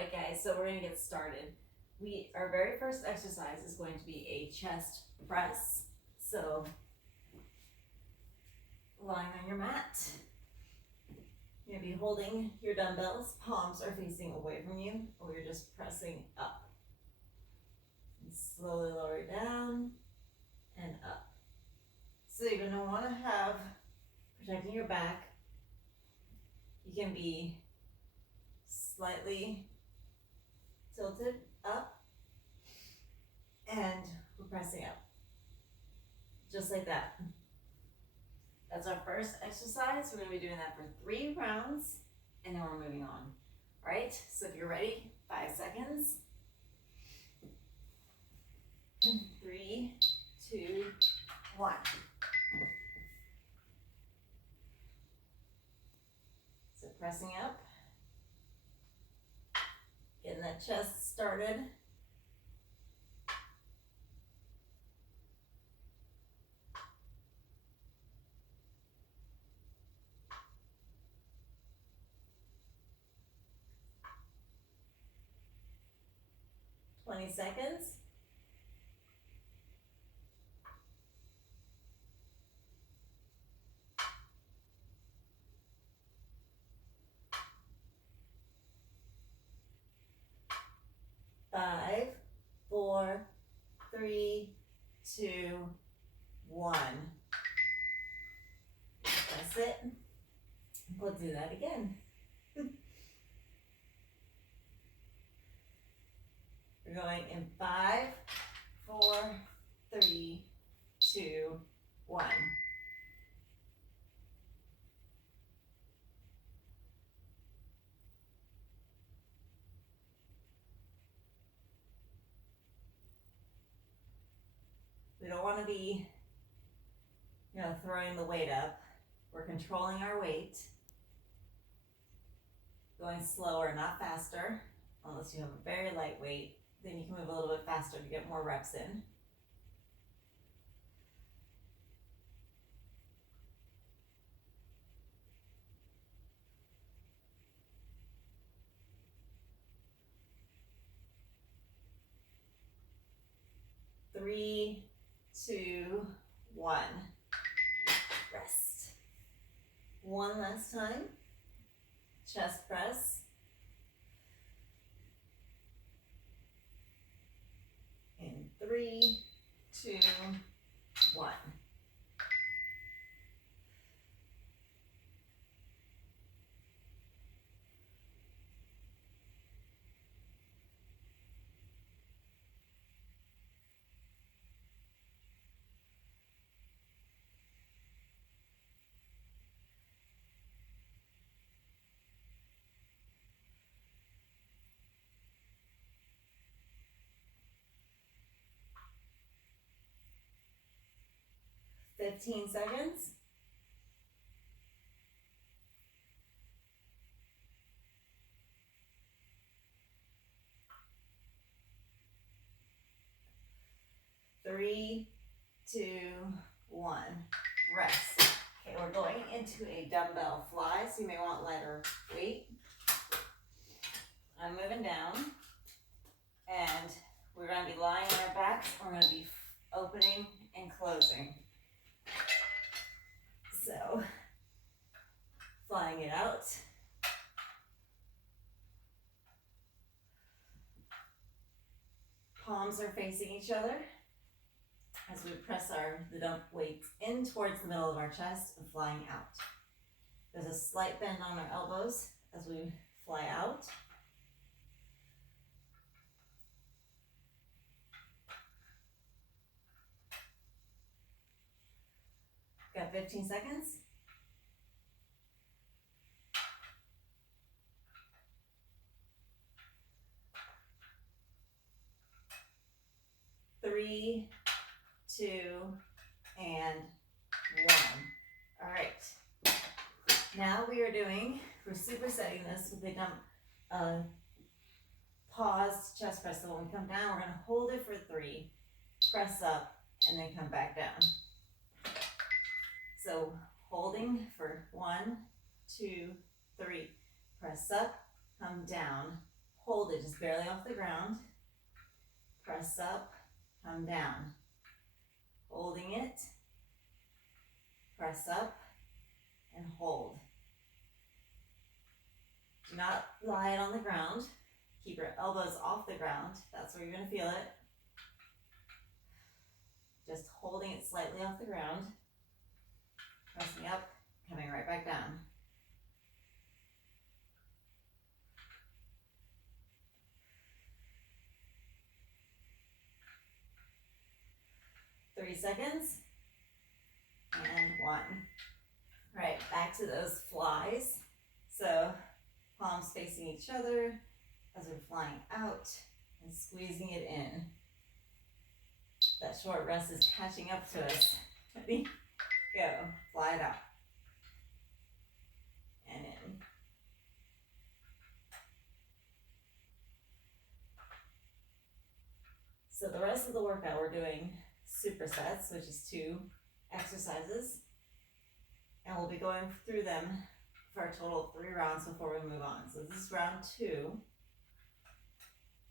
right, guys, so we're going to get started. Our very first exercise is going to be a chest press. So, lying on your mat, you're going to be holding your dumbbells, palms are facing away from you, or you're just pressing up. And slowly lower down and up. So you're going to want to have, protecting your back, you can be slightly tilted up, and we're pressing up, just like that. That's our first exercise. We're going to be doing that for 3 rounds, and then we're moving on. All right, so if you're ready, 5 seconds. 3, 2, 1. So pressing up, getting that chest started. 20 seconds. 5, 4, 3, 2, 1. That's it. We'll do that again. We're going in 5, 4, 3, 2, 1. We don't want to be, throwing the weight up. We're controlling our weight. Going slower, not faster. Unless you have a very light weight, then you can move a little bit faster to get more reps in. Three, 2, 1. Rest. One last time. Chest press. In 3, 2, 1. Fifteen seconds. 3, 2, 1. Rest. Okay, we're going into a dumbbell fly, so you may want lighter weight. I'm moving down, and we're going to be lying on our backs. We're going to be opening and closing. So, flying it out. Palms are facing each other as we press the dump weights in towards the middle of our chest and flying out. There's a slight bend on our elbows as we fly out. Got 15 seconds. 3, 2, and 1. All right. Now we're supersetting this with a paused chest press. So when we come down, we're going to hold it for 3, press up, and then come back down. So holding for 1, 2, 3, press up, come down, hold hold it just barely off the ground. Press up, come down. Holding it. Press up and hold. Do not lie it on the ground. Keep your elbows off the ground. That's where you're going to feel it. Just holding it slightly off the ground. Pressing up, coming right back down. Three seconds. And one. All right, back to those flies. So palms facing each other as we're flying out and squeezing it in. That short rest is catching up to us. Ready? Go. Fly it out. And in. So the rest of the workout we're doing supersets, which is 2 exercises. And we'll be going through them for a total of 3 rounds before we move on. So this is round 2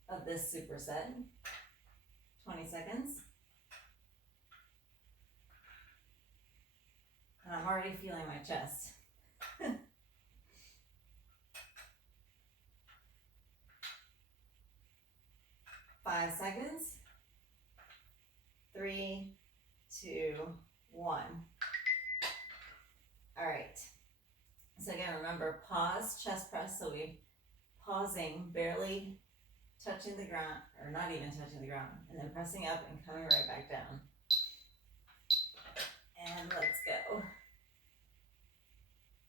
of this superset. 20 seconds. And I'm already feeling my chest. 5 seconds. 3, 2, 1. All right. So again, remember, pause, chest press. So we pausing, barely touching the ground, or not even touching the ground, and then pressing up and coming right back down. And let's go.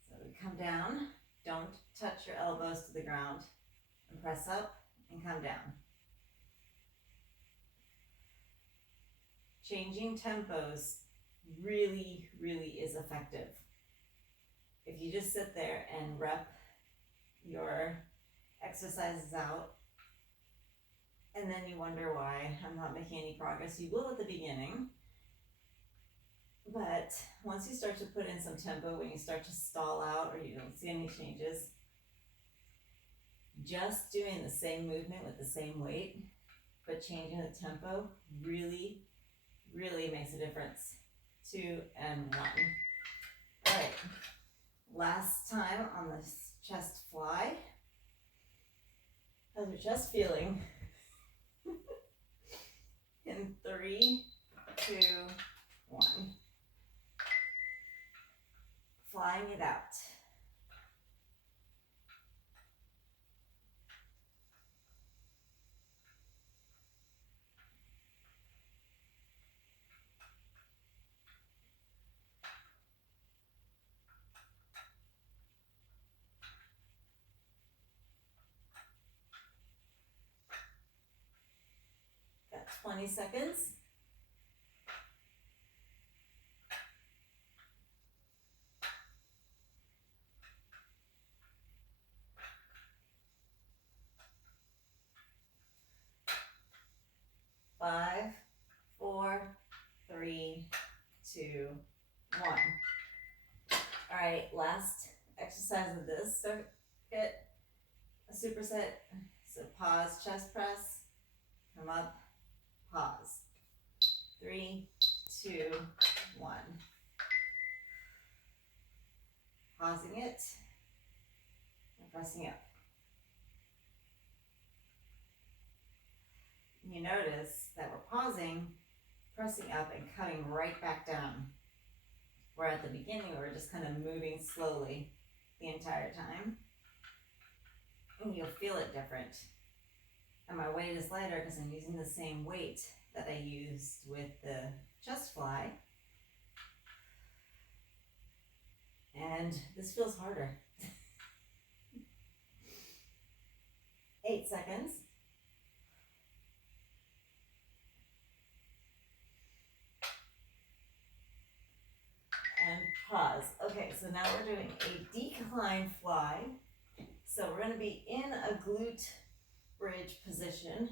So we come down, don't touch your elbows to the ground, and press up and come down. Changing tempos really, really is effective. If you just sit there and rep your exercises out, and then you wonder why I'm not making any progress, you will at the beginning. But once you start to put in some tempo, when you start to stall out or you don't see any changes, just doing the same movement with the same weight, but changing the tempo really, really makes a difference. 2 and 1. All right, last time on this chest fly. How's your chest feeling? In 3, 2, 1. Flying it out. Got 20 seconds. Five, 4, 3, 2, 1. All right, last exercise of this circuit, a superset. So pause, chest press, come up, pause. 3, 2, 1. Pausing it and pressing up. You notice that we're pausing, pressing up, and coming right back down. Where at the beginning, we were just kind of moving slowly the entire time. And you'll feel it different. And my weight is lighter because I'm using the same weight that I used with the chest fly. And this feels harder. 8 seconds. And pause. Okay, so now we're doing a decline fly. So we're going to be in a glute bridge position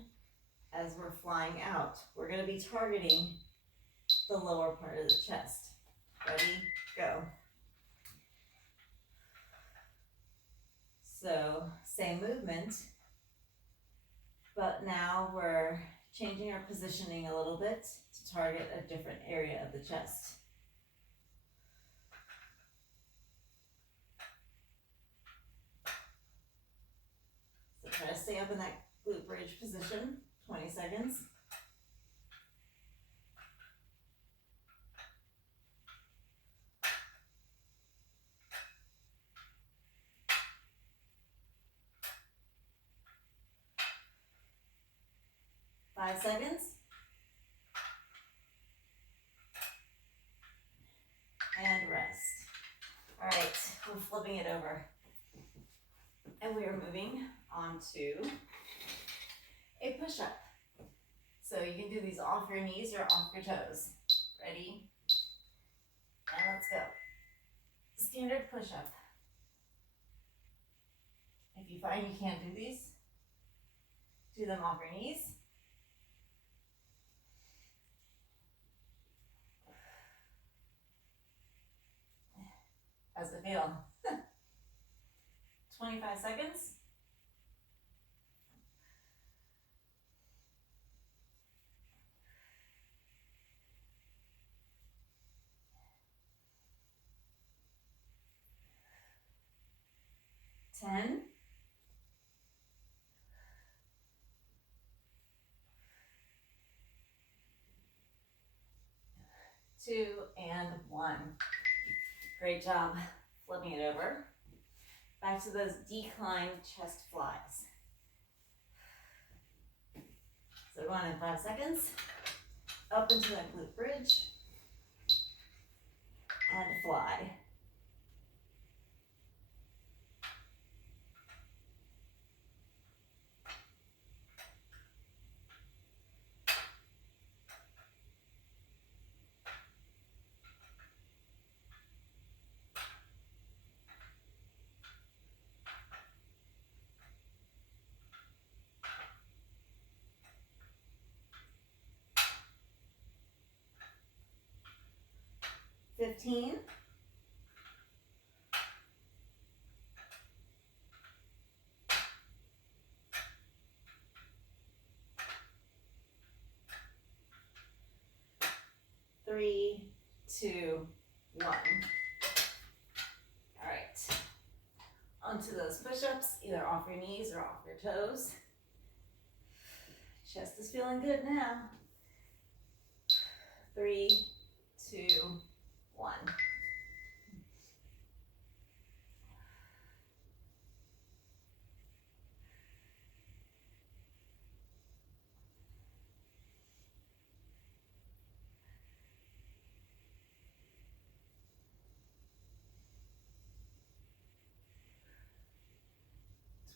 as we're flying out. We're going to be targeting the lower part of the chest. Ready? Go. So same movement, But now we're changing our positioning a little bit to target a different area of the chest. So try to stay up in that glute bridge position, 20 seconds. Five seconds. And rest. All right, we're flipping it over. And we are moving on to a push-up. So you can do these off your knees or off your toes. Ready? And let's go. Standard push-up. If you find you can't do these, do them off your knees. How's it feel? 25 seconds. Ten. 2 and 1. Great job. Flipping it over. Back to those decline chest flies. So going in 5 seconds. Up into that glute bridge. And fly. $15. 3, 2, 1. All right. Onto those push-ups, either off your knees or off your toes. Chest is feeling good now. 3, 2, 1.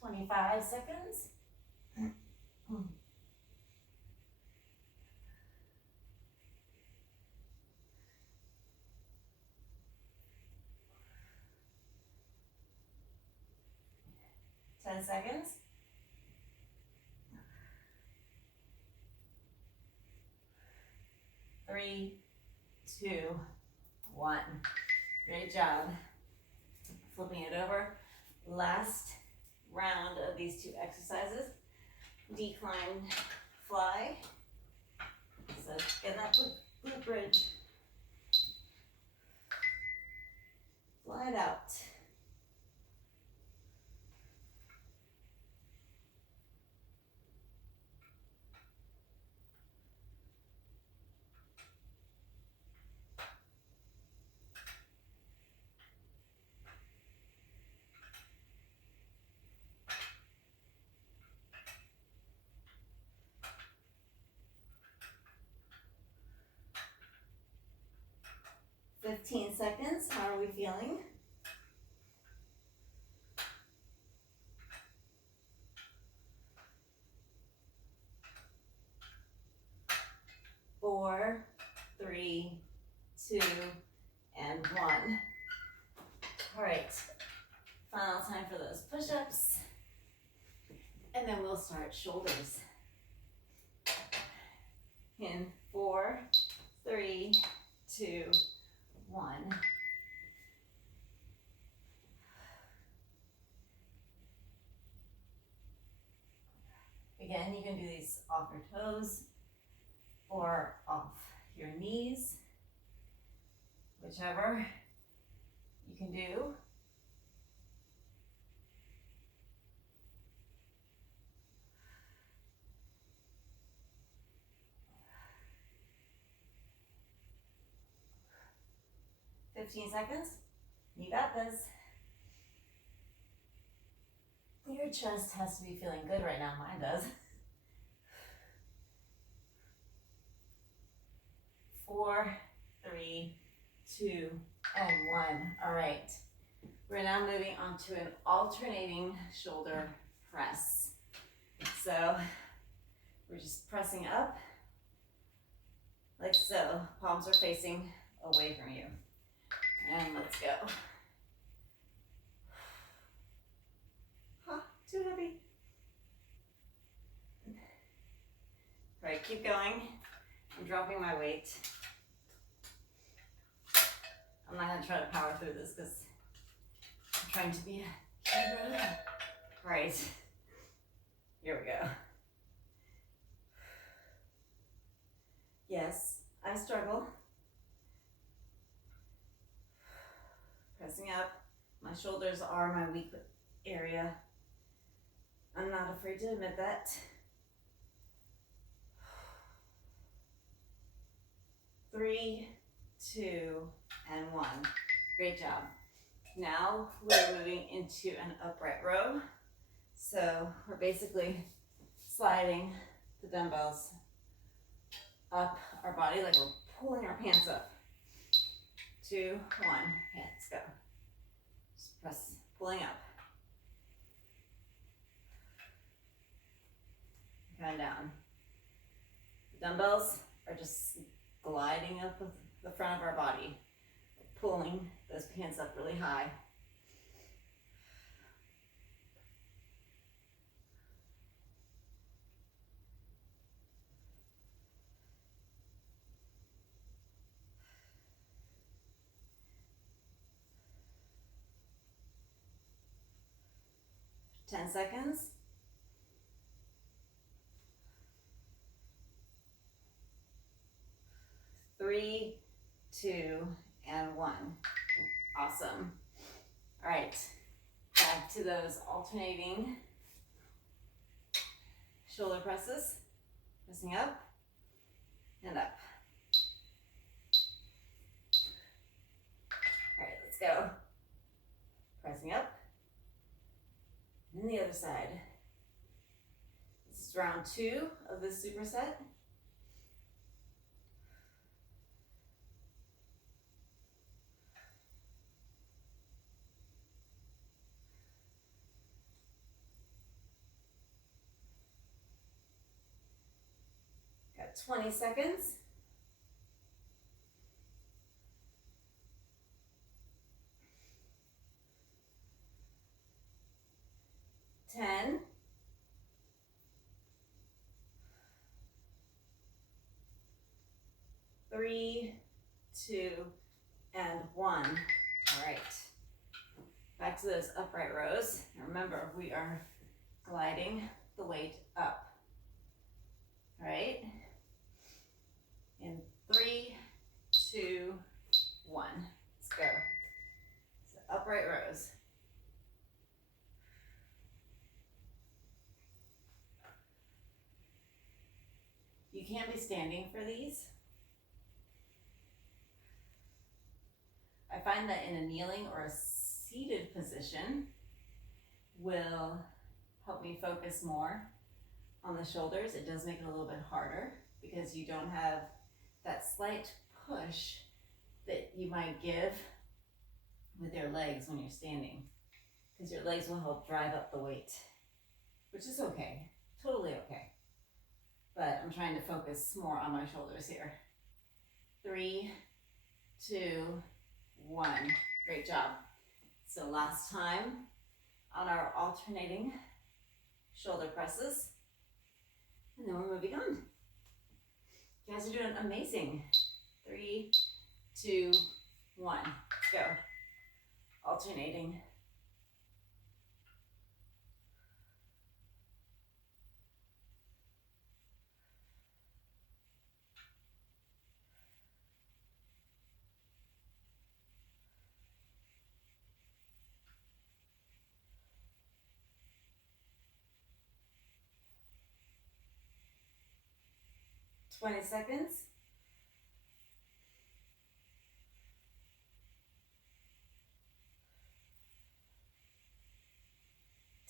$25 seconds. 10 seconds. 3, 2, 1. Great job. Flipping it over. Last round of these 2 exercises. Decline fly. So get that glute bridge. Fly it out. $15 seconds. How are we feeling? 4, 3, 2, and 1. All right. Final time for those push-ups. And then we'll start shoulders. In 4, 3, 2, 1. Again, And you can do these off your toes or off your knees, whichever you can do. "15 seconds. You got this." Your chest has to be feeling good right now. Mine does. 4, 3, 2, and 1. All right. We're now moving on to an alternating shoulder press. So we're just pressing up like so. Palms are facing away from you. And let's go. Too heavy. All right, keep going. I'm dropping my weight. I'm not gonna try to power through this because I'm trying to be all right. Here we go. Yes, I struggle. Pressing up. My shoulders are my weak area. I'm not afraid to admit that. 3, 2, and 1. Great job. Now we're moving into an upright row. So we're basically sliding the dumbbells up our body like we're pulling our pants up. 2, 1. Okay, let's go. Just press, pulling up. Coming down. The dumbbells are just gliding up the front of our body, pulling those pants up really high. Ten seconds. 3, 2, and 1. Awesome. All right, back to those alternating shoulder presses. Pressing up and up. All right, let's go. Pressing up. And the other side. This is round 2 of this superset. Got 20 seconds. 10. 3, 2, and 1. All right. Back to those upright rows. Now remember, we are gliding the weight up. All right. In 3, 2, 1. Let's go. So upright rows. You can be standing for these. I find that in a kneeling or a seated position will help me focus more on the shoulders. It does make it a little bit harder because you don't have that slight push that you might give with your legs when you're standing, because your legs will help drive up the weight, which is okay, totally okay. But I'm trying to focus more on my shoulders here. 3, 2, 1. Great job. So last time on our alternating shoulder presses, and then we're moving on. You guys are doing amazing. 3, 2, 1. Let's go. Alternating. 20 seconds.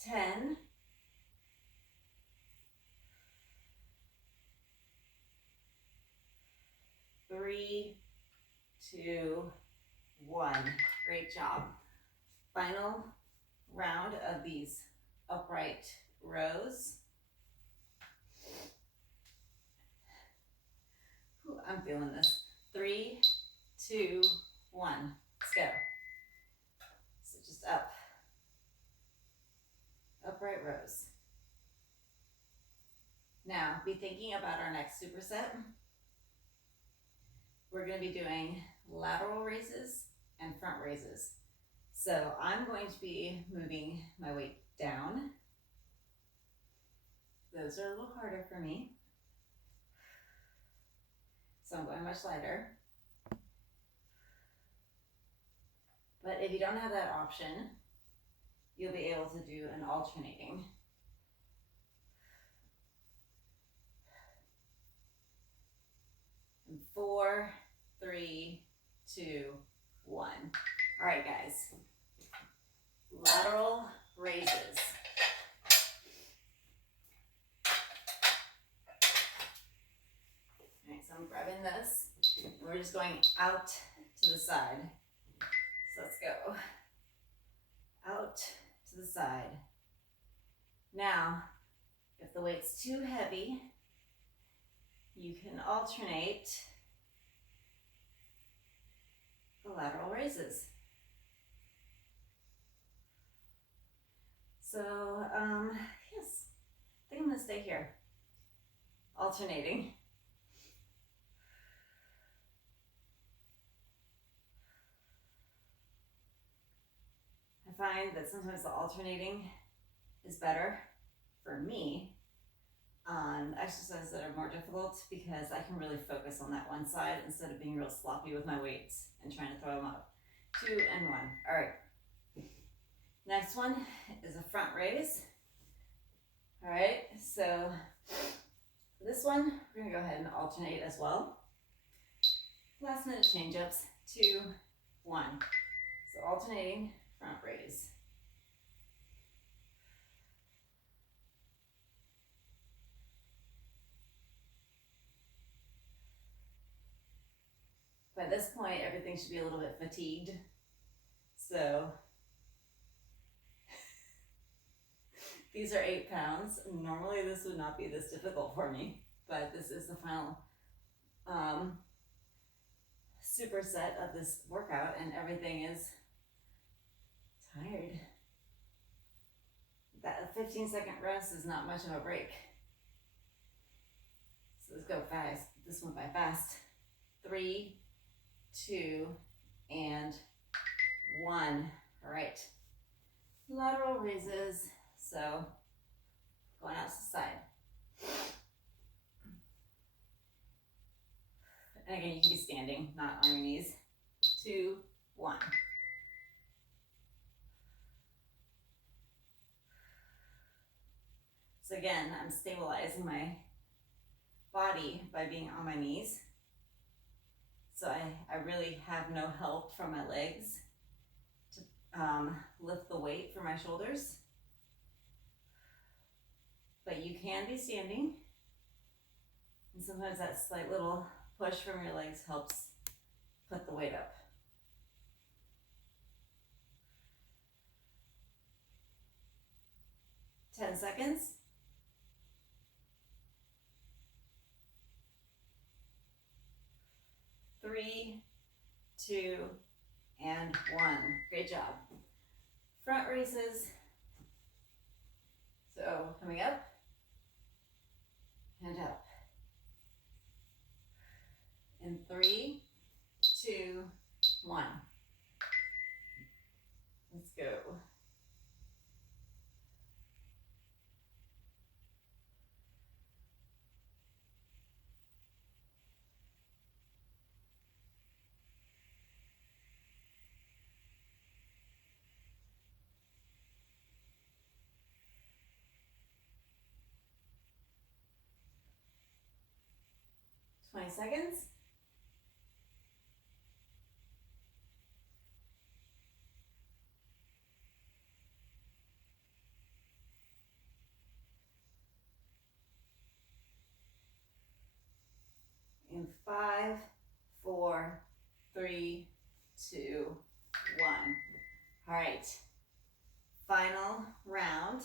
10. 3, 2, 1. Great job. Final round of these upright rows. Ooh, I'm feeling this. 3, 2, 1. Let's go. So just up. Upright rows. Now, be thinking about our next superset. We're going to be doing lateral raises and front raises. So I'm going to be moving my weight down. Those are a little harder for me. So I'm going much lighter. But if you don't have that option, you'll be able to do an alternating. And 4, 3, 2, 1. All right, guys. Lateral raises. All right, so I'm grabbing this. And we're just going out to the side. So let's go. Out to the side. Now, if the weight's too heavy, you can alternate the lateral raises. So, yes, I think I'm gonna stay here, alternating. I find that sometimes the alternating is better for me on exercises that are more difficult because I can really focus on that one side instead of being real sloppy with my weights and trying to throw them up. 2 and 1. All right. Next one is a front raise. All right, so this one, we're gonna go ahead and alternate as well. Last minute change ups, 2, 1. So alternating front raise. By this point, everything should be a little bit fatigued. So these are 8 pounds. Normally this would not be this difficult for me, but this is the final superset of this workout and everything is tired. That 15-second rest is not much of a break. So let's go fast. This went by fast. 3, 2, and 1. All right. Lateral raises. So going out to the side. And again, you can be standing, not on your knees. 2, 1. So again, I'm stabilizing my body by being on my knees. So I really have no help from my legs to lift the weight for my shoulders. But you can be standing. And sometimes that slight little push from your legs helps put the weight up. Ten seconds. 3, 2, and 1. Great job. Front raises. So coming up and up. In 3, 2, 1. Let's go. 20 seconds. In 5, 4, 3, 2, 1. All right, final round.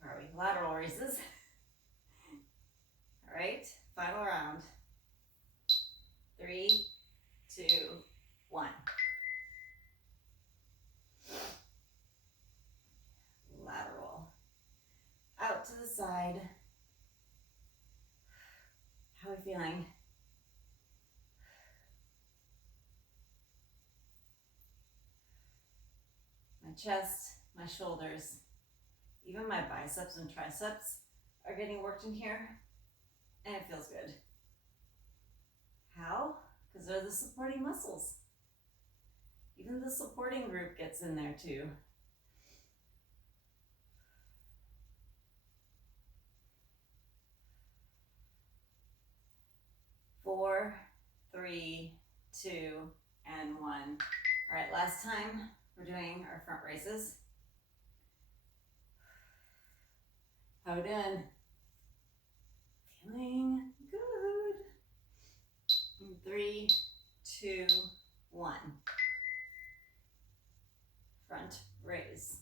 Where are we? Lateral raises. All right, final round. 3, 2, 1. Lateral. Out to the side. How are we feeling? My chest, my shoulders, even my biceps and triceps are getting worked in here, and it feels good. How? Because they're the supporting muscles. Even the supporting group gets in there too. Four, 3, 2, and 1. All right, last time we're doing our front raises. How we doing? Feeling good. 3, 2, 1. Front raise.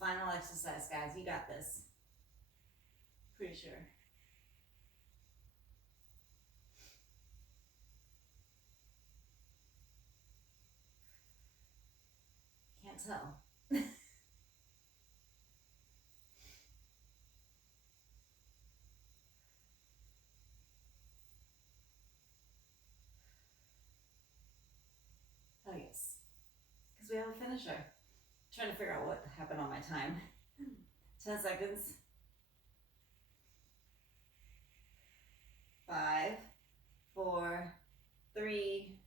Final exercise, guys. You got this. Pretty sure. Can't tell. Oh yes, because we have a finisher. I'm trying to figure out what happened on my time. 10 seconds. 5, 4, 3,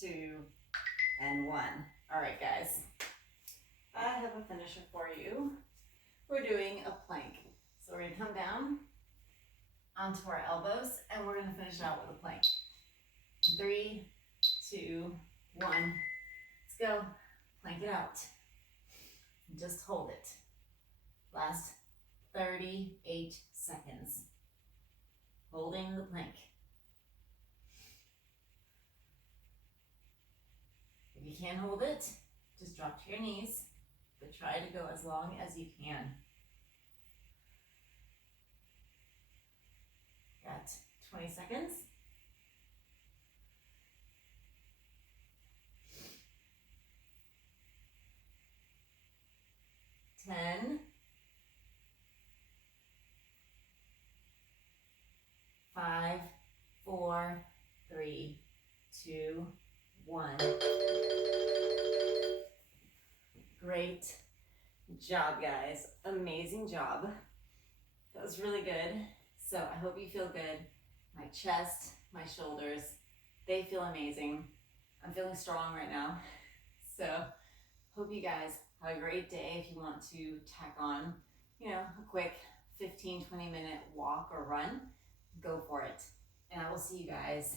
2, and 1. All right, guys. I have a finisher for you. We're doing a plank. So we're gonna come down onto our elbows and we're gonna finish out with a plank. 3, 2, 1. Let's go. Plank it out. Just hold it. Last 38 seconds. Holding the plank. If you can't hold it, just drop to your knees, but try to go as long as you can. Got 20 seconds. 10, 5, 4, 3, 2, 1. Great job, guys. Amazing job. That was really good. So I hope you feel good. My chest, my shoulders, they feel amazing. I'm feeling strong right now. So hope you guys have a great day. If you want to tack on, a quick 15, 20-minute walk or run, go for it. And I will see you guys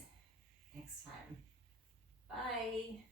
next time. Bye.